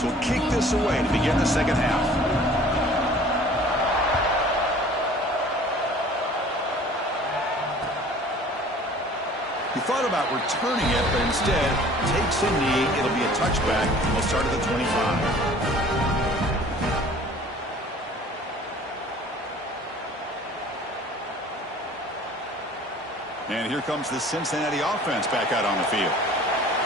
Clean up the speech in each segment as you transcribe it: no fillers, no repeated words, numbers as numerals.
offense will kick this away to begin the second half. He thought about returning it, but instead takes a knee. It'll be a touchback, and we'll start at the 25. And here comes the Cincinnati offense back out on the field.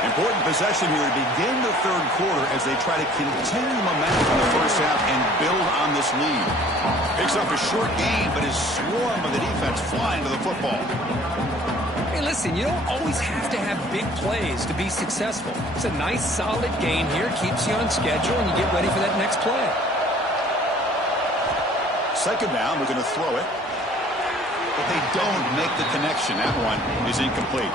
Important possession here to begin the third quarter as they try to continue momentum from the first half and build on this lead. Picks up a short gain, but is swarmed by the defense flying to the football. Hey, listen, you don't always have to have big plays to be successful. It's a nice, solid gain here. Keeps you on schedule, and you get ready for that next play. Second down, we're going to throw it. But they don't make the connection. That one is incomplete.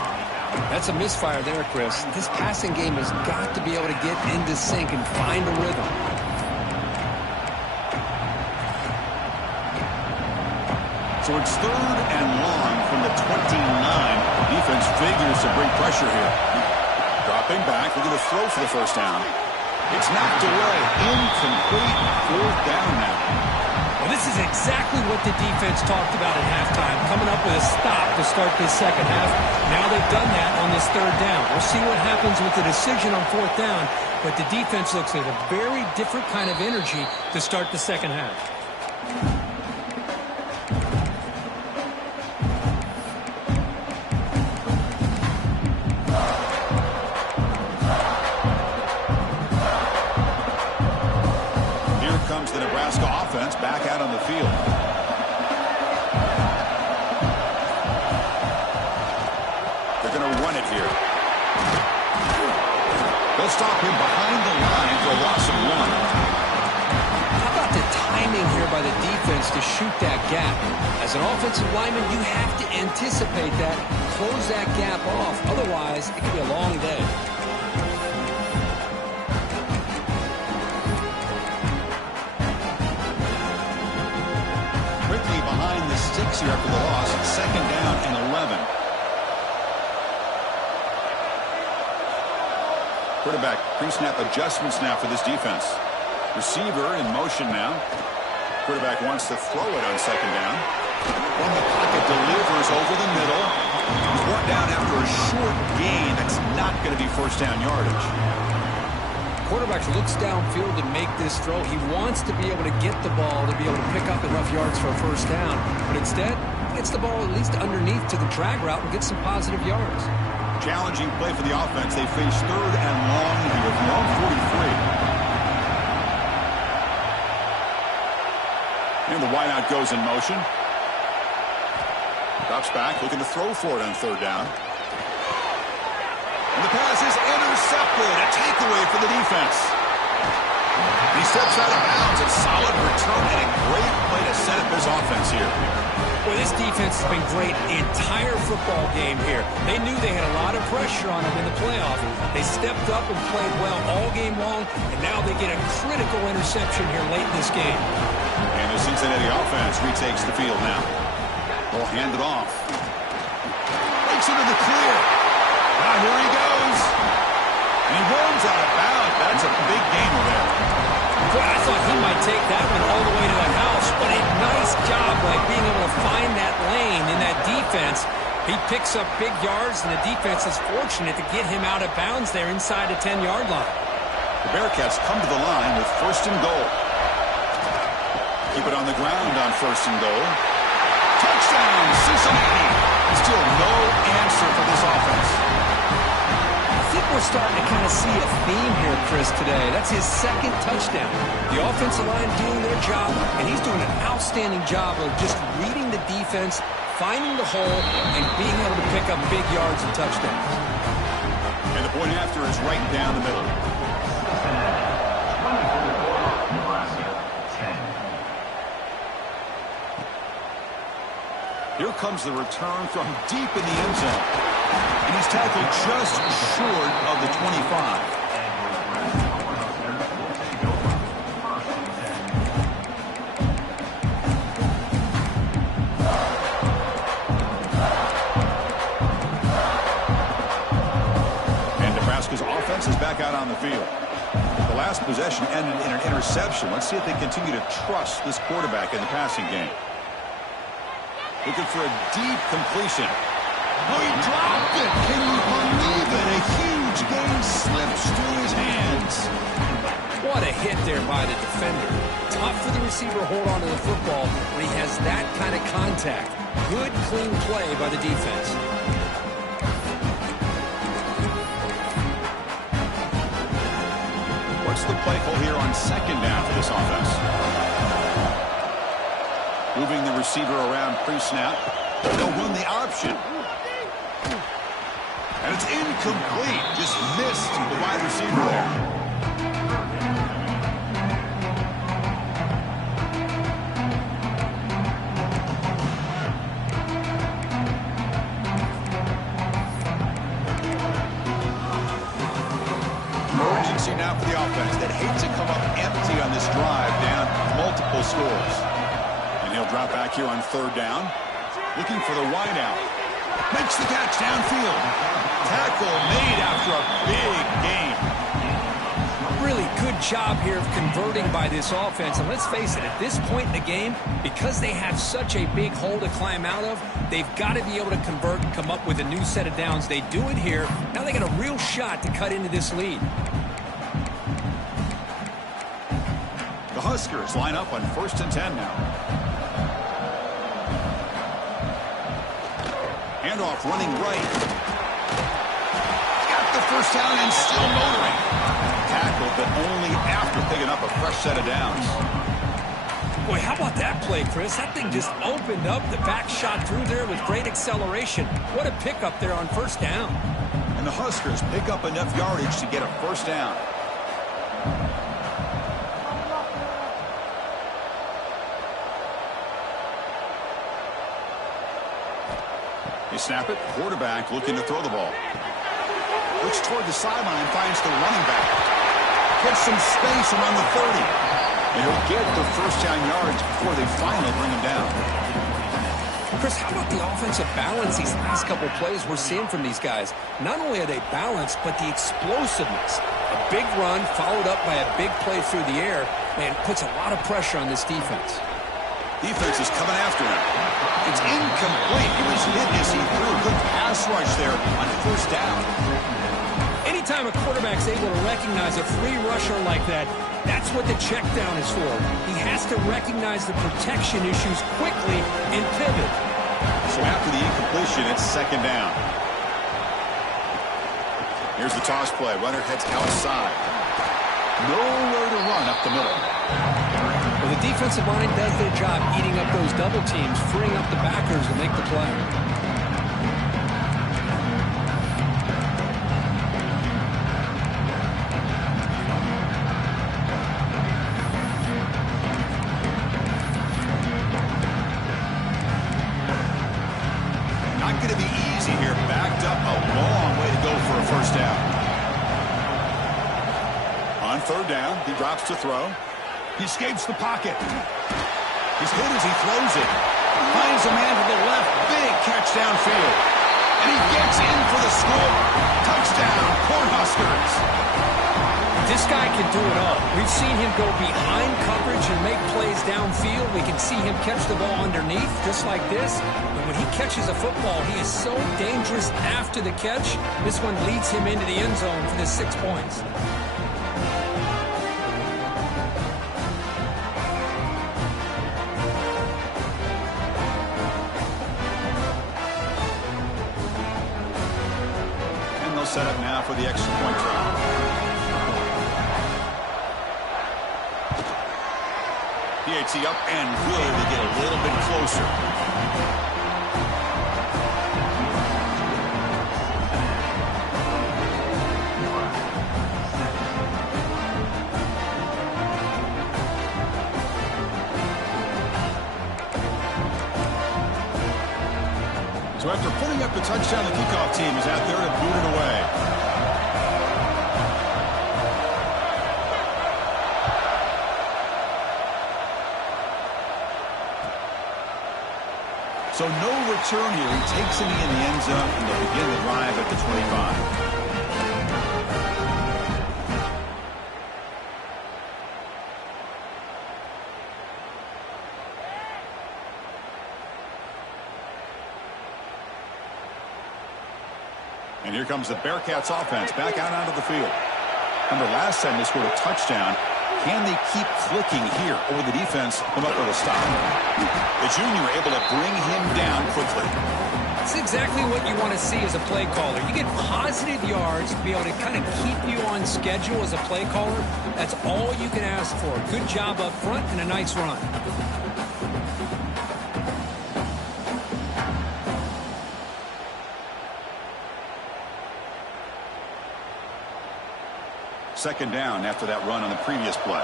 That's a misfire there, Chris. This passing game has got to be able to get into sync and find a rhythm. So it's third and long from the 29. Defense figures to bring pressure here. Dropping back. We're going to throw for the first down. It's knocked away. Incomplete. Fourth down now. Well, this is exactly what the defense talked about at halftime, coming up with a stop to start this second half. Now they've done that on this third down. We'll see what happens with the decision on fourth down, but the defense looks like a very different kind of energy to start the second half. The Nebraska offense back out on the field. They're going to run it here. They'll stop him behind the line for a loss of 1. How about the timing here by the defense to shoot that gap? As an offensive lineman, you have to anticipate that, close that gap off. Otherwise, it could be a long day. Behind the sticks here after the loss. Second down and 11. Quarterback pre-snap adjustments now for this defense. Receiver in motion now. Quarterback wants to throw it on second down. From the pocket, delivers over the middle. He's brought down after a short gain. That's not going to be first down yardage. Quarterback looks downfield to make this throw. He wants to be able to get the ball to be able to pick up enough yards for a first down. But instead, gets the ball at least underneath to the drag route and gets some positive yards. Challenging play for the offense. They face third and long here from 143. And the wideout goes in motion. Drops back, looking to throw for it on third down. And the pass is intercepted. A takeaway for the defense. He steps out of bounds. A solid return and a great play to set up his offense here. Boy, this defense has been great the entire football game here. They knew they had a lot of pressure on them in the playoff. They stepped up and played well all game long, and now they get a critical interception here late in this game. And the Cincinnati offense retakes the field now. They'll hand it off. Breaks into the clear. Now here he goes. And he runs out of bounds. That's a big gainer there. Boy, I thought he might take that one all the way to the house. What a nice job by being able to find that lane in that defense. He picks up big yards, and the defense is fortunate to get him out of bounds there inside the 10-yard line. The Bearcats come to the line with first and goal. Keep it on the ground on first and goal. Touchdown, Cincinnati. Still no answer for this offense. I think we're starting to kind of see a theme here, Chris, today. That's his second touchdown. The offensive line doing their job, and he's doing an outstanding job of just reading the defense, finding the hole, and being able to pick up big yards and touchdowns. And the point after is right down the middle. Here comes the return from deep in the end zone. And he's tackled just short of the 25. And Nebraska's offense is back out on the field. The last possession ended in an interception. Let's see if they continue to trust this quarterback in the passing game. Looking for a deep completion. Oh, he dropped it. Can you believe it? A huge gain slips through his hands. What a hit there by the defender. Tough for the receiver to hold on to the football when he has that kind of contact. Good, clean play by the defense. What's the play call here on second down for this offense? Moving the receiver around pre-snap. They'll run the option. And it's incomplete. Just missed the wide receiver there. Emergency now for the offense that hates to come up empty on this drive, down multiple scores. And he'll drop back here on third down. Looking for the wide out. Makes the catch downfield. Tackle made after a big gain. Really good job here of converting by this offense. And let's face it, at this point in the game, because they have such a big hole to climb out of, they've got to be able to convert and come up with a new set of downs. They do it here. Now they got a real shot to cut into this lead. The Huskers line up on 1st and 10 now. Handoff running right. Got the first down and still motoring. Tackled, but only after picking up a fresh set of downs. Boy, how about that play, Chris? That thing just opened up. The back shot through there with great acceleration. What a pickup there on first down. And the Huskers pick up enough yardage to get a first down. They snap it. Quarterback looking to throw the ball. Looks toward the sideline, finds the running back. Gets some space around the 30. And he'll get the first down yards before they finally bring him down. Chris, how about the offensive balance these last couple plays we're seeing from these guys? Not only are they balanced, but the explosiveness. A big run followed up by a big play through the air, man, puts a lot of pressure on this defense. Defense is coming after him. It's incomplete. He was hit as he threw a good pass rush there on first down. Anytime a quarterback's able to recognize a free rusher like that, that's what the check down is for. He has to recognize the protection issues quickly and pivot. So after the incompletion, it's second down. Here's the toss play. Runner heads outside. Nowhere to run up the middle. Well, the defensive line does their job eating up those double teams, freeing up the backers to make the play. Not going to be easy here. Backed up a long way to go for a first down. On third down, he drops to throw. He escapes the pocket. He's hit as he throws it. Finds a man to the left. Big catch downfield. And he gets in for the score. Touchdown, Cornhuskers. This guy can do it all. We've seen him go behind coverage and make plays downfield. We can see him catch the ball underneath, just like this. And when he catches a football, he is so dangerous after the catch. This one leads him into the end zone for the 6 points. Set up now for the extra point try. PAT up and good to get a little bit closer. So after putting up the touchdown, the kickoff team is out there to boot it away. So no return here. He takes it in the end zone, and they'll begin the drive at the 25. And here comes the Bearcats offense back out onto the field. Remember, last time they scored a touchdown. Can they keep clicking here, or the defense come up with a stop? The junior able to bring him down quickly. That's exactly what you want to see as a play caller. You get positive yards, be able to kind of keep you on schedule as a play caller. That's all you can ask for. Good job up front and a nice run. Second down after that run on the previous play.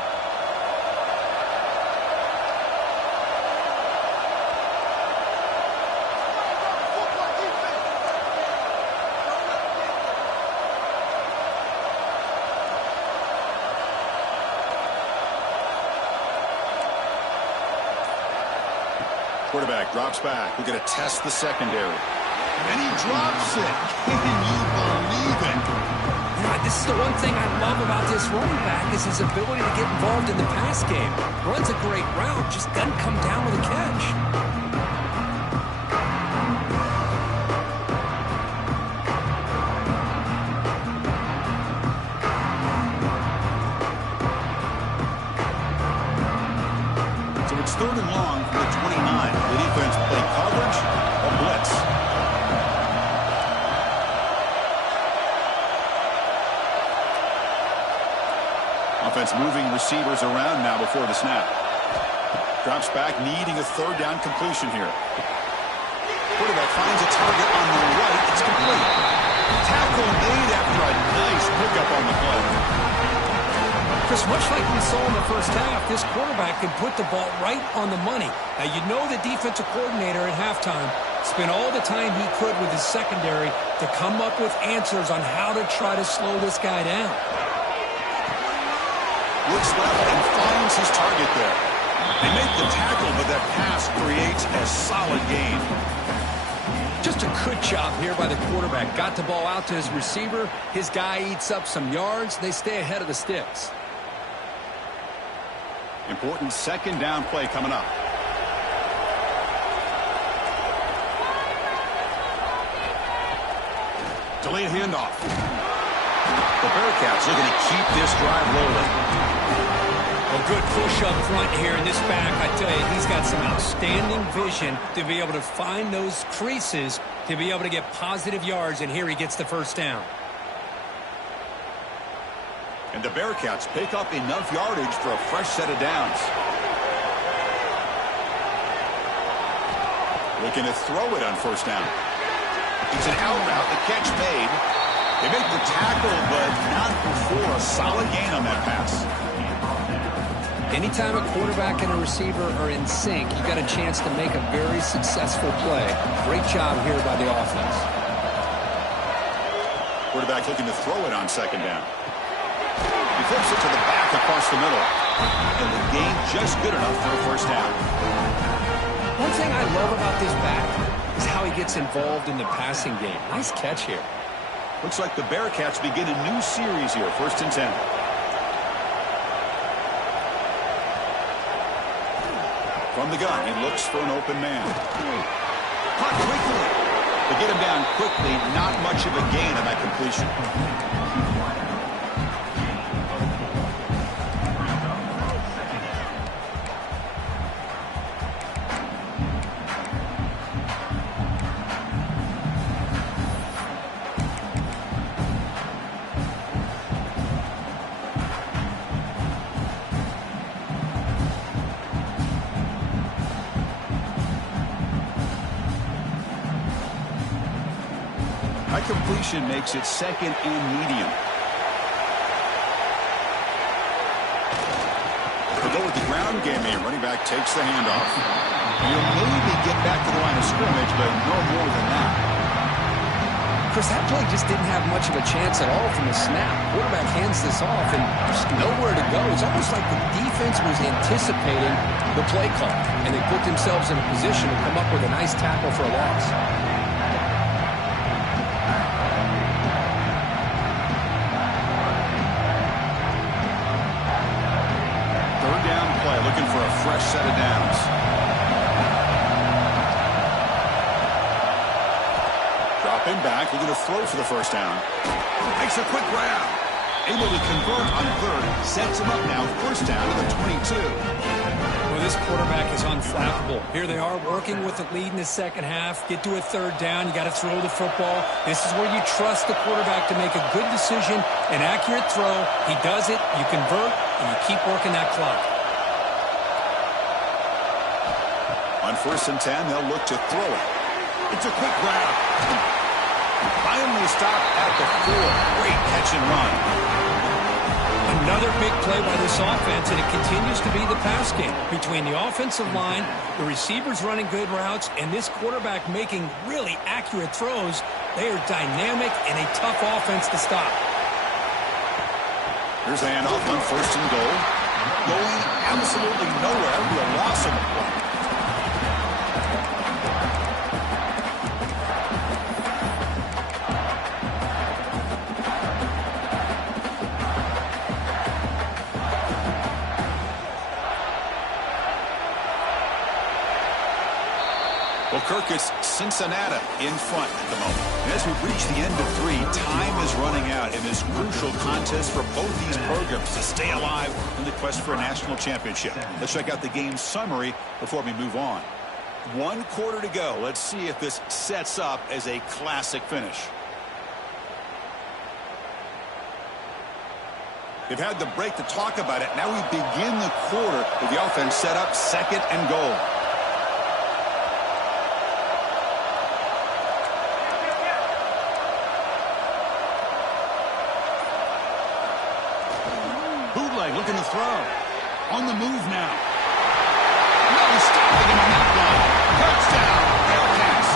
Quarterback drops back. We're going to test the secondary. And he drops it. Can you believe it? This is the one thing I love about this running back is his ability to get involved in the pass game. Runs a great route, just doesn't come down with a catch. So it's third and long from the 29. The defense play coverage or blitz. Offense moving receivers around now before the snap. Drops back, needing a third down completion here. Quarterback finds a target on the right. It's complete. Tackle made after a nice pickup on the play. Chris, much like we saw in the first half, this quarterback can put the ball right on the money. Now, you know the defensive coordinator at halftime spent all the time he could with his secondary to come up with answers on how to try to slow this guy down. Looks left and finds his target there. They make the tackle, but that pass creates a solid gain. Just a good job here by the quarterback. Got the ball out to his receiver. His guy eats up some yards. They stay ahead of the sticks. Important second down play coming up. Delayed handoff. The Bearcats looking to keep this drive rolling. A good push up front here in this back. I tell you, he's got some outstanding vision to be able to find those creases, to be able to get positive yards, and here he gets the first down. And the Bearcats pick up enough yardage for a fresh set of downs. Looking to throw it on first down. It's an out route, the catch made. They make the tackle, but not before a solid gain on that pass. Anytime a quarterback and a receiver are in sync, you got a chance to make a very successful play. Great job here by the offense. Quarterback looking to throw it on second down. He flips it to the back across the middle. And the gain just good enough for a first down. One thing I love about this back is how he gets involved in the passing game. Nice catch here. Looks like the Bearcats begin a new series here. 1st and 10. From the gun, he looks for an open man. Caught quickly. They get him down quickly. Not much of a gain on that completion. Completion makes it second and medium. To go with the ground game here, running back takes the handoff. He'll maybe get back to the line of scrimmage, but no more than that. Chris, that play just didn't have much of a chance at all from the snap. Quarterback hands this off and just nowhere to go. It's almost like the defense was anticipating the play call, and they put themselves in a position to come up with a nice tackle for a loss. Looking for a fresh set of downs. Drop Stepping back, looking to throw for the first down. Makes a quick grab. Able to convert on third. Sets him up now. First down to the 22. Well, this quarterback is unflappable. Here they are working with the lead in the second half. Get to a third down. You got to throw the football. This is where you trust the quarterback to make a good decision, an accurate throw. He does it. You convert, and you keep working that clock. On 1st and 10, they'll look to throw it. It's a quick grab. Finally stopped at the 4. Great catch and run. Another big play by this offense, and it continues to be the pass game. Between the offensive line, the receivers running good routes, and this quarterback making really accurate throws, they are dynamic and a tough offense to stop. Here's a handoff on 1st and goal. Going absolutely nowhere. Be a loss on the play. Well, Kirk, it's Cincinnati in front at the moment. And as we reach the end of 3, time is running out in this crucial contest for both these programs to stay alive in the quest for a national championship. Let's check out the game summary before we move on. 1 quarter to go. Let's see if this sets up as a classic finish. They've had the break to talk about it. Now we begin the quarter with the offense set up 2nd and goal. Looking to throw. On the move now. No stopping him on that one. Touchdown. Bearcats.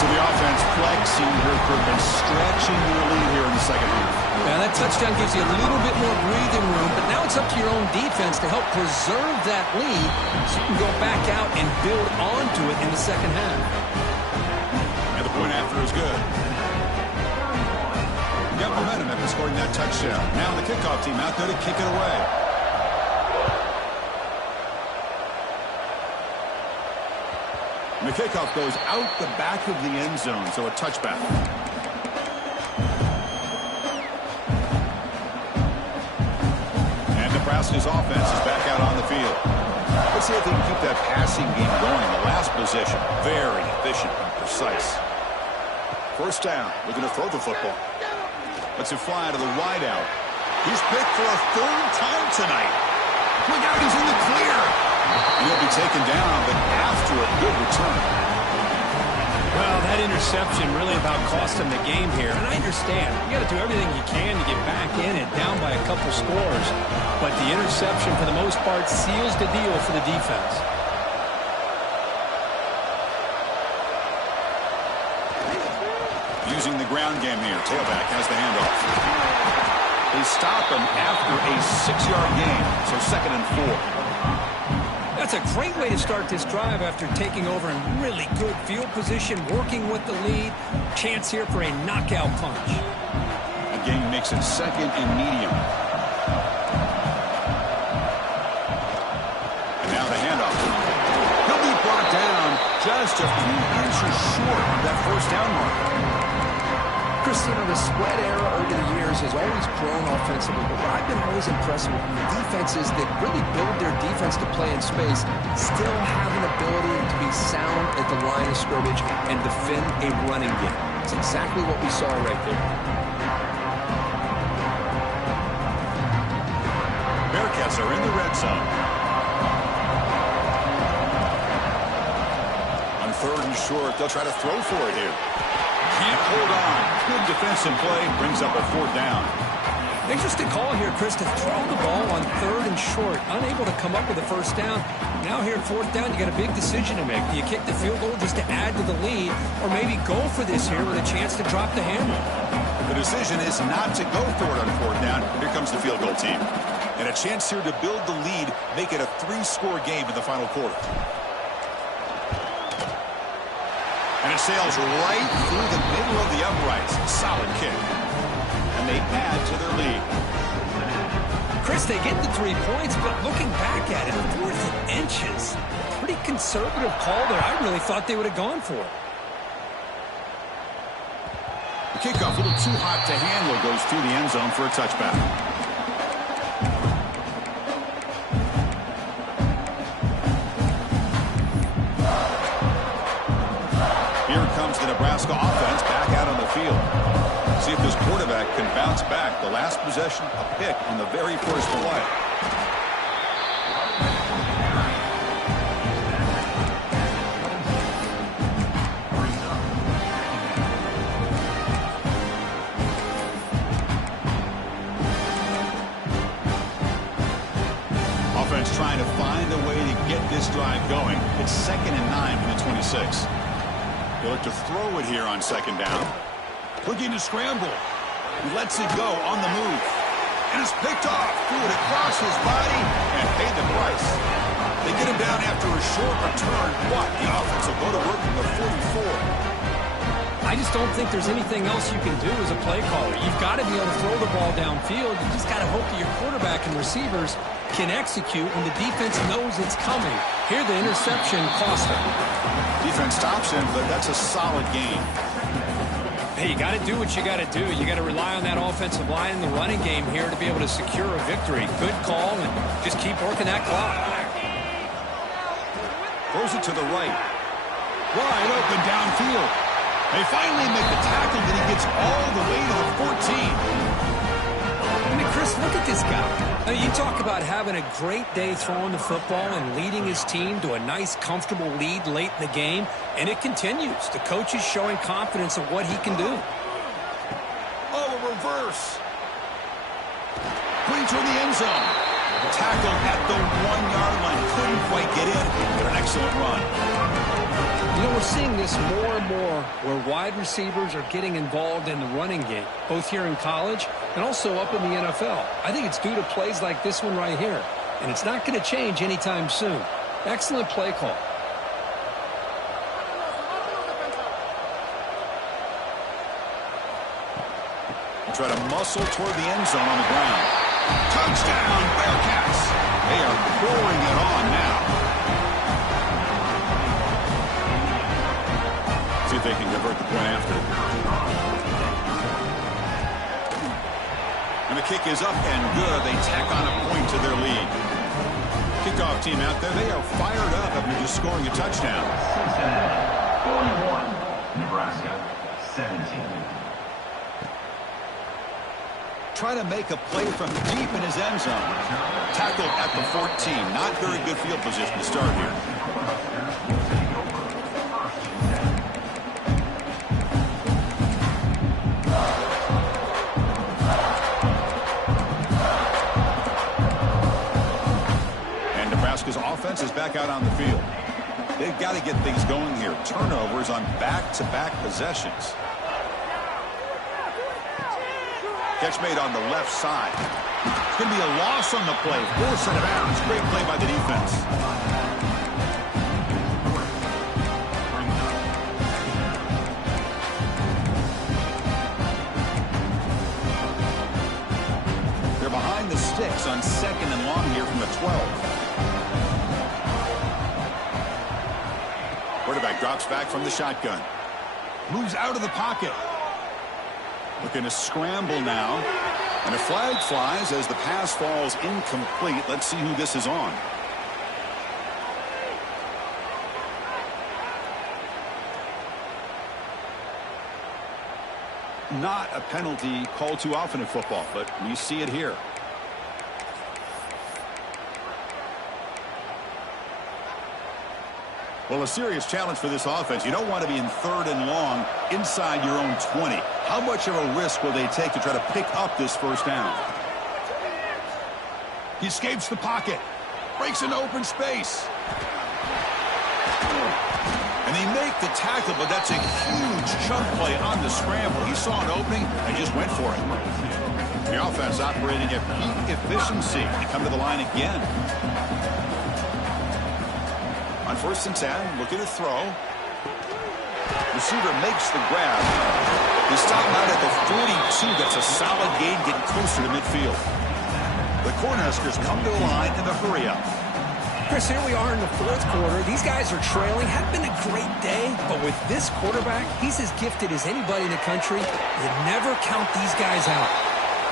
So the offense flexing here, and stretching their lead here in the second half. Now that touchdown gives you a little bit more breathing room, but now it's up to your own defense to help preserve that lead so you can go back out and build onto it in the second half. And the point after is good. Got momentum after scoring that touchdown. Now the kickoff team out there to kick it away. And the kickoff goes out the back of the end zone, so a touchback. And Nebraska's offense is back out on the field. Let's see if they can keep that passing game going in the last possession. Very efficient and precise. First down, looking to throw the football. Lets it fly to the wideout. He's picked for a 3rd time tonight. Look out, he's in the clear. And he'll be taken down, but after a good return. Well, that interception really about cost him the game here. And I understand. You got to do everything you can to get back in it, down by a couple scores. But the interception, for the most part, seals the deal for the defense. Using the ground game here. Tailback has the handoff. They stop him after a 6-yard gain, so 2nd and 4. That's a great way to start this drive after taking over in really good field position, working with the lead. Chance here for a knockout punch. Again, makes it 2nd and medium. And now the handoff. He'll be brought down just a few inches short of that first down mark. Christina, the spread era over the years has always grown offensively, but what I've been always impressed with the defenses that really build their defense to play in space still have an ability to be sound at the line of scrimmage and defend a running game. It's exactly what we saw right there. Bearcats are in the red zone. On 3rd and short, they'll try to throw for it here. Can't hold on. Good defensive play. Brings up a 4th down. Interesting call here, Chris, to throw the ball on 3rd and short. Unable to come up with a first down. Now here at 4th down, you got a big decision to make. Do you kick the field goal just to add to the lead, or maybe go for this here with a chance to drop the handle? The decision is not to go for it on 4th down. Here comes the field goal team. And a chance here to build the lead, make it a 3-score game in the final quarter. And it sails right through the middle of the uprights. Solid kick. And they add to their lead. Chris, they get the 3 points, but looking back at it, 4th and inches. Pretty conservative call there. I really thought they would have gone for it. Kickoff a little too hot to handle, goes through the end zone for a touchback. Here comes the Nebraska offense back out on the field. See if this quarterback can bounce back. The last possession, a pick on the very first play. Offense trying to find a way to get this drive going. It's 2nd and 9 from the 26. He'll look to throw it here on 2nd down. Looking to scramble. He lets it go on the move. And it's picked off. Threw it across his body and paid the price. They get him down after a short return, but the offense will go to work from the 44. I just don't think there's anything else you can do as a play caller. You've got to be able to throw the ball downfield. You just got to hope that your quarterback and receivers can execute when the defense knows it's coming. Here, the interception cost them. Defense stops him, but that's a solid game. Hey, you got to do what you got to do. You got to rely on that offensive line in the running game here to be able to secure a victory. Good call, and just keep working that clock. Throws it to the right. Wide open downfield. They finally make the tackle, but he gets all the way to the 14. I mean, Chris, look at this guy. I mean, you talk about having a great day throwing the football and leading his team to a nice, comfortable lead late in the game, and it continues. The coach is showing confidence of what he can do. Oh, a reverse. Putting toward the end zone. Tackle at the 1-yard line. Couldn't quite get in, but an excellent run. You know, we're seeing this more and more where wide receivers are getting involved in the running game, both here in college and also up in the NFL. I think it's due to plays like this one right here, and it's not going to change anytime soon. Excellent play call. Try to muscle toward the end zone on the ground. Touchdown, Bearcats! They are pouring it on now. See if they can convert the point after. And the kick is up and good. They tack on a point to their lead. Kickoff team out there. They are fired up after just scoring a touchdown. Cincinnati 41, Nebraska 17. Trying to make a play from deep in his end zone. Tackled at the 14. Not very good field position to start here. Nebraska's offense is back out on the field. They've got to get things going here. Turnovers on back-to-back possessions. Catch made on the left side. It's going to be a loss on the play. Forced out of bounds. Great play by the defense. They're behind the sticks on 2nd and long here from the 12. Quarterback drops back from the shotgun. Moves out of the pocket. Looking to scramble now. And a flag flies as the pass falls incomplete. Let's see who this is on. Not a penalty called too often in football, but we see it here. Well, a serious challenge for this offense. You don't want to be in 3rd and long inside your own 20. How much of a risk will they take to try to pick up this first down? He escapes the pocket. Breaks into open space. And they make the tackle, but that's a huge chunk play on the scramble. He saw an opening and just went for it. The offense operating at peak efficiency. They come to the line again. On 1st and 10, looking to throw. Receiver makes the grab. They stop out at the 42. That's a solid gain, getting closer to midfield. The Cornhuskers come to the line in the hurry up. Chris, here we are in the fourth quarter. These guys are trailing. Hadn't been a great day, but with this quarterback, he's as gifted as anybody in the country. You never count these guys out.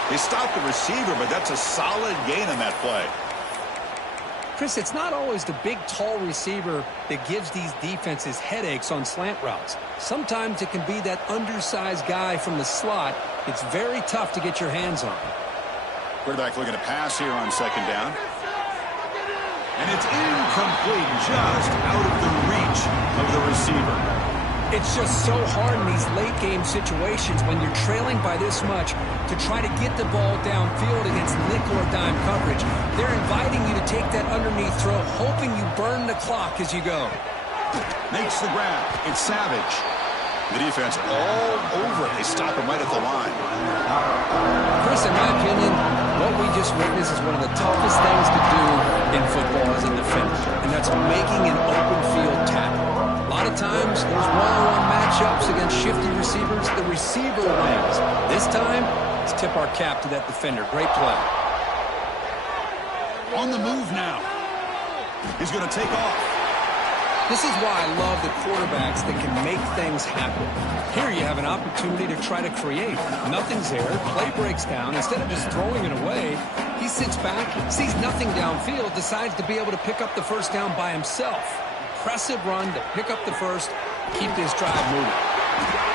They stopped the receiver, but that's a solid gain on that play. Chris, it's not always the big, tall receiver that gives these defenses headaches on slant routes. Sometimes it can be that undersized guy from the slot. It's very tough to get your hands on. Quarterback looking to pass here on second down. And it's incomplete, just out of the reach of the receiver. It's just so hard in these late-game situations when you're trailing by this much to try to get the ball downfield against nickel or dime coverage. They're inviting you to take that underneath throw, hoping you burn the clock as you go. Makes the grab. It's Savage. The defense all over it. They stop him right at the line. Chris, in my opinion, what we just witnessed is one of the toughest things to do in football as a defender, and that's making an open field tackle. A lot of times, those one-on-one matchups against shifty receivers, the receiver wins. This time, let's tip our cap to that defender. Great play. On the move now. He's going to take off. This is why I love the quarterbacks that can make things happen. Here you have an opportunity to try to create. Nothing's there. Play breaks down. Instead of just throwing it away, he sits back, sees nothing downfield, decides to be able to pick up the first down by himself. Impressive run to pick up the first, keep this drive moving.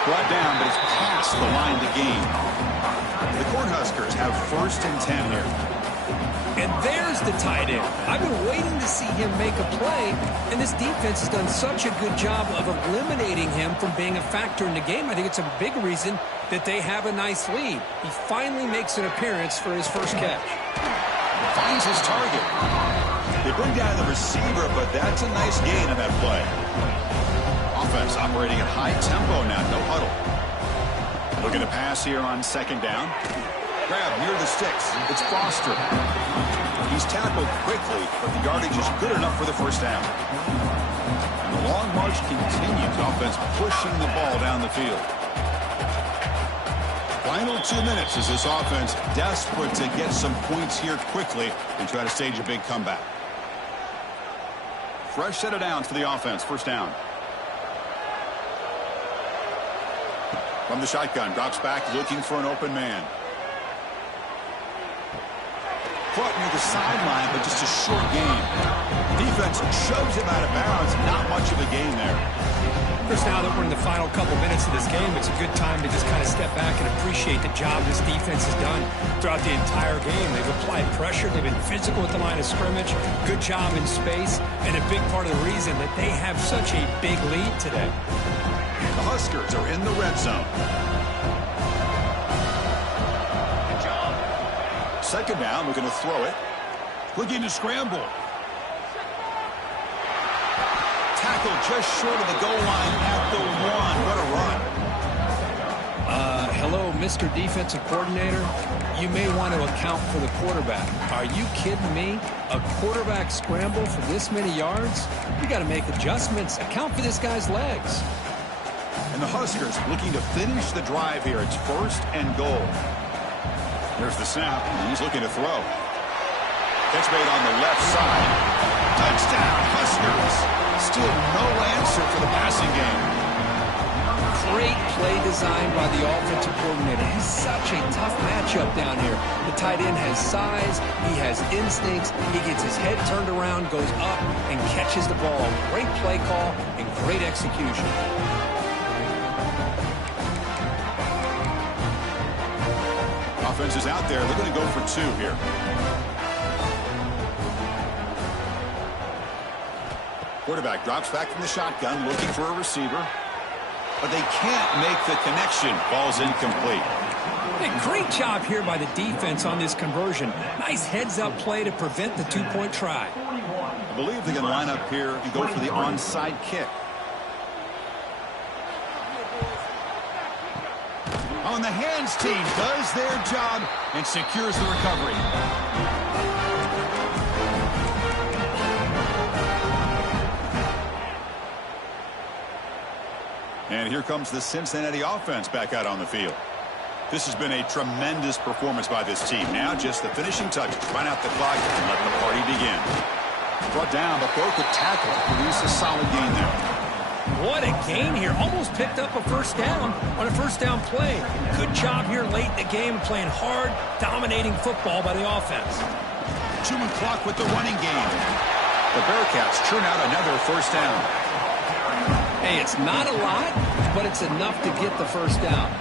Brought down, but it's past the line to gain. The Cornhuskers have 1st and 10 here. And there's the tight end. I've been waiting to see him make a play, and this defense has done such a good job of eliminating him from being a factor in the game. I think it's a big reason that they have a nice lead. He finally makes an appearance for his first catch. Finds his target. They bring down the receiver, but that's a nice gain on that play. Offense operating at high tempo now, no huddle. Looking to pass here on second down. Grab near the sticks. It's Foster. He's tackled quickly, but the yardage is good enough for the first down. And the long march continues. Offense pushing the ball down the field. Final 2 minutes as this offense desperate to get some points here quickly and try to stage a big comeback. Fresh set of downs for the offense. First down. From the shotgun, drops back looking for an open man. Caught near the sideline, but just a short gain. Defense shoves him out of bounds. Not much of a gain there. Chris, now that we're in the final couple minutes of this game, it's a good time to just kind of step back and appreciate the job this defense has done throughout the entire game. They've applied pressure. They've been physical at the line of scrimmage. Good job in space. And a big part of the reason that they have such a big lead today. The Huskers are in the red zone. Second down, looking to throw it. Looking to scramble. Tackle just short of the goal line at the 1. What a run. Hello, Mr. Defensive Coordinator. You may want to account for the quarterback. Are you kidding me? A quarterback scramble for this many yards? You got to make adjustments. Account for this guy's legs. And the Huskers looking to finish the drive here. It's 1st and goal. There's the snap, and he's looking to throw. Catch made on the left side. Touchdown, Huskers. Still no answer for the passing game. Great play design by the offensive coordinator. He's such a tough matchup down here. The tight end has size, he has instincts, he gets his head turned around, goes up, and catches the ball. Great play call and great execution. Offense is out there. They're going to go for 2 here. Quarterback drops back from the shotgun, looking for a receiver. But they can't make the connection. Ball's incomplete. Hey, great job here by the defense on this conversion. Nice heads-up play to prevent the 2-point try. I believe they're going to line up here and go for the onside kick. Oh, and the hands team does their job and secures the recovery. And here comes the Cincinnati offense back out on the field. This has been a tremendous performance by this team. Now just the finishing touches. Run out the clock and let the party begin. Brought down, but broke the tackle to produce a solid gain there. What a gain here. Almost picked up a first down on a first down play. Good job here late in the game, playing hard, dominating football by the offense. 2 on clock with the running game. The Bearcats churn out another first down. Hey, it's not a lot, but it's enough to get the first down.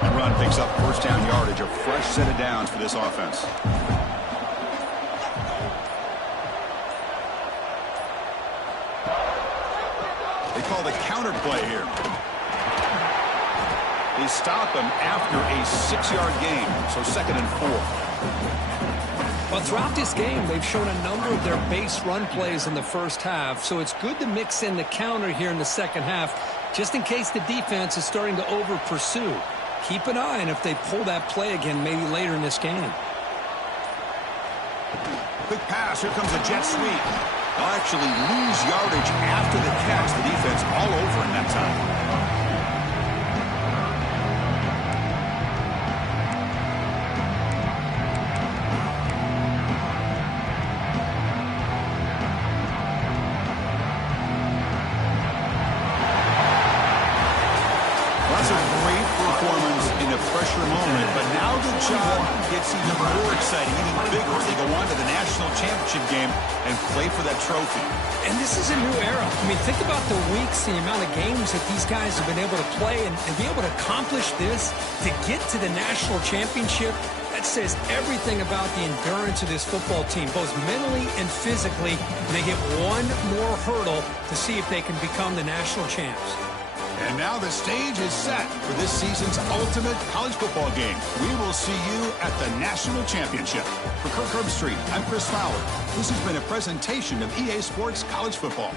And run picks up first down yardage, a fresh set of downs for this offense. They call the counter play here. They stop him after a 6-yard gain, so 2nd and 4. Well, throughout this game, they've shown a number of their base run plays in the first half, so it's good to mix in the counter here in the second half, just in case the defense is starting to over-pursue. Keep an eye on if they pull that play again maybe later in this game. Quick pass. Here comes a jet sweep. They'll actually lose yardage after the catch. The defense all over in that time. That's a great performance in a pressure moment, but now the job gets even more exciting, even bigger as they go on to the national championship game and play for that trophy. And this is a new era. I mean, think about the weeks, the amount of games that these guys have been able to play and be able to accomplish this, to get to the national championship. That says everything about the endurance of this football team, both mentally and physically. They get one more hurdle to see if they can become the national champs. And now the stage is set for this season's ultimate college football game. We will see you at the national championship. For Kirk Herbstreit, I'm Chris Fowler. This has been a presentation of EA Sports College Football.